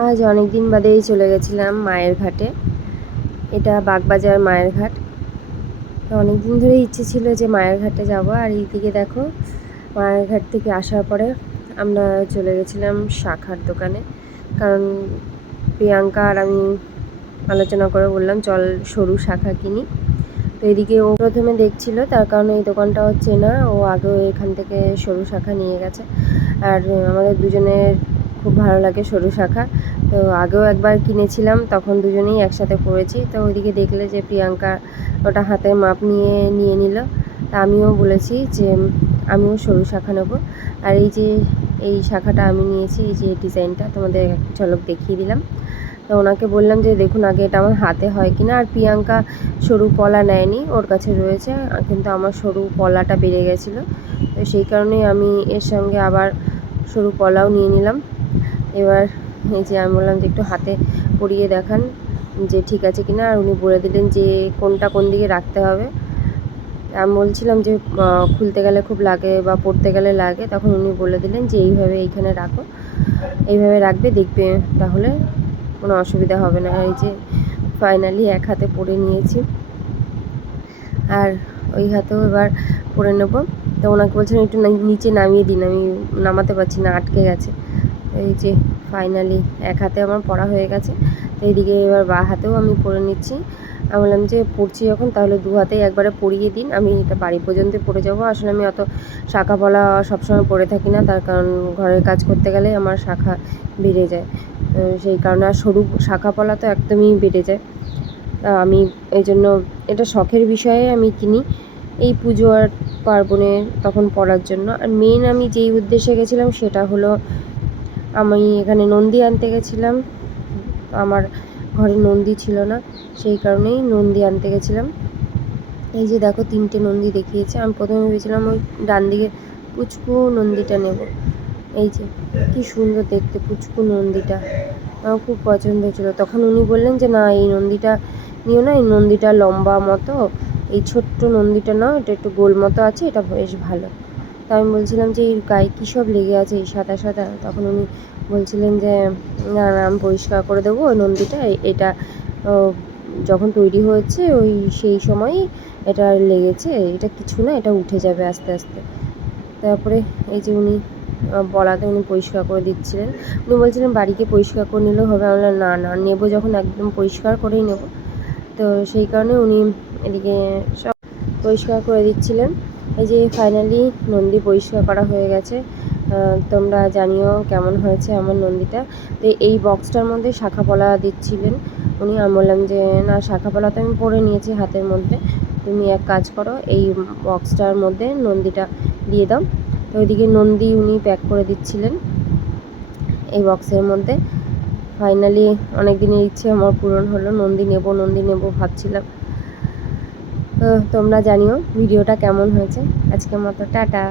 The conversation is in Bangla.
আজ অনেক দিন বাদেই চলে গেছিলাম মায়ের ঘাটে। এটা বাগবাজার মায়ের ঘাট। তো অনেক দিন ধরে ইচ্ছে ছিল যে মায়ের ঘাটে যাব। আর এইদিকে দেখো, মায়ের ঘাট থেকে আসার পরে আমরা চলে গেছিলাম শাখার দোকানে। কারণ প্রিয়াঙ্কা আর আমি আলোচনা করে বললাম চল সরু শাখা কিনি। তো এদিকে ও প্রথমে দেখছিল, তার কারণে এই দোকানটা হচ্ছে না, ও আগেও এখান থেকে সরু শাখা নিয়ে গেছে। আর আমাদের দুজনের খুব ভালো লাগে সরু শাখা। তো আগেও একবার কিনেছিলাম, তখন দুজনেই একসাথে পড়েছি। তো ওইদিকে দেখলে যে প্রিয়াঙ্কা ওটা হাতের মাপ নিয়ে নিল। তা আমিও বলেছি যে আমিও সরু শাখা নেবো। আর এই শাখাটা আমি নিয়েছি, এই যে ডিজাইনটা তোমাদের ঝলক দেখিয়ে দিলাম। তো ওনাকে বললাম যে দেখুন আগে এটা আমার হাতে হয় কিনা। আর প্রিয়াঙ্কা সরু পলা নেয়নি, ওর কাছে রয়েছে, কিন্তু আমার সরু পলাটা বেড়ে গেছিলো। তো সেই কারণে আমি এর সঙ্গে আবার সরু পলাও নিয়ে নিলাম। এবার এই যে আমি বললাম যে একটু হাতে পরিয়ে দেখান যে ঠিক আছে কিনা। আর উনি বলে দিলেন যে কোনটা কোন দিকে রাখতে হবে। আমি বলছিলাম যে খুলতে গেলে খুব লাগে বা পড়তে গেলে লাগে, তখন উনি বলে দিলেন যে এইভাবে এইখানে রাখো, এইভাবে রাখবে, দেখবে তাহলে কোনো অসুবিধা হবে না। এই যে ফাইনালি এক হাতে পরে নিয়েছি, আর ওই হাতেও এবার পরে নেব। তো ওনাকে বলছিলাম একটু নিচে নামিয়ে দিন, আমি নামাতে পারছি না, আটকে গেছে। এই যে ফাইনালি এক হাতে আমার পরা হয়ে গেছে। তো এইদিকে এবার বাঁ হাতেও আমি পরে নিচ্ছি। আমি বললাম যে পরছি যখন তাহলে দু হাতেই একবারে পরিয়ে দিন, আমি এটা বাড়ি পর্যন্ত পরে যাব। আসলে আমি অত শাখা পলা সবসময় পরে থাকি না, তার কারণ ঘরের কাজ করতে গেলে আমার শাখা বেড়ে যায়। সেই কারণে আর সরু শাখা পলা তো একদমই বেড়ে যায়। আমি এই জন্য এটা শখের বিষয়ে আমি কিনি, এই পুজো আর পার্বণে তখন পরার জন্য। আর মেন আমি যেই উদ্দেশ্যে গেছিলাম সেটা হলো, আমি এখানে নন্দী আনতে গেছিলাম। আমার ঘরে নন্দী ছিল না, সেই কারণেই নন্দী আনতে গেছিলাম। এই যে দেখো 3টে নন্দী দেখিয়েছে। আমি প্রথমে ভেবেছিলাম ওই ডান দিকে পুচকু নন্দীটা নেব। এই যে কি সুন্দর দেখতে পুচকু নন্দীটা, আমার খুব পছন্দ হয়েছিল। তখন উনি বললেন যে না, এই নন্দীটা নিও না, এই নন্দীটা লম্বা মতো, এই ছোট্ট নন্দীটা নাও, এটা একটু গোল মতো আছে, এটা বেশ ভালো। তো আমি বলছিলাম যে এই গায়ে কী সব লেগে আছে, এই সাদা সাদা। তখন উনি বলছিলেন যে না না, আমি পরিষ্কার করে দেবো ওই নন্দীটা, এটা যখন তৈরি হয়েছে ওই সেই সময়ই এটা লেগেছে, এটা কিছু না, এটা উঠে যাবে আস্তে আস্তে। তারপরে এই যে উনি বলাতে উনি পরিষ্কার করে দিচ্ছিলেন। উনি বলছিলেন বাড়িকে পরিষ্কার করে নিলেও হবে। আমি বললাম না না, নেবো যখন একদম পরিষ্কার করেই নেব। তো সেই কারণে উনি এদিকে সব পরিষ্কার করে দিচ্ছিলেন। এই যে ফাইনালি নন্দী পরিষ্কার করা হয়ে গেছে। তোমরা জানিও কেমন হয়েছে আমার নন্দীটা। তো এই বক্সটার মধ্যে শাখা পলা দিচ্ছিলেন উনি। আমি বললাম যে না, শাখা পলা তো আমি পরে নিয়েছি হাতের মধ্যে, তুমি এক কাজ করো, এই বক্সটার মধ্যে নন্দীটা দিয়ে দাও। তো ওইদিকে নন্দী উনি প্যাক করে দিচ্ছিলেন এই বক্সের মধ্যে। ফাইনালি অনেক দিনের ইচ্ছে আমার পূরণ হলো, নন্দী নেব ভাবছিলাম। তো তোমরা জানিও ভিডিওটা কেমন হয়েছে। আজকের মতো টাটা।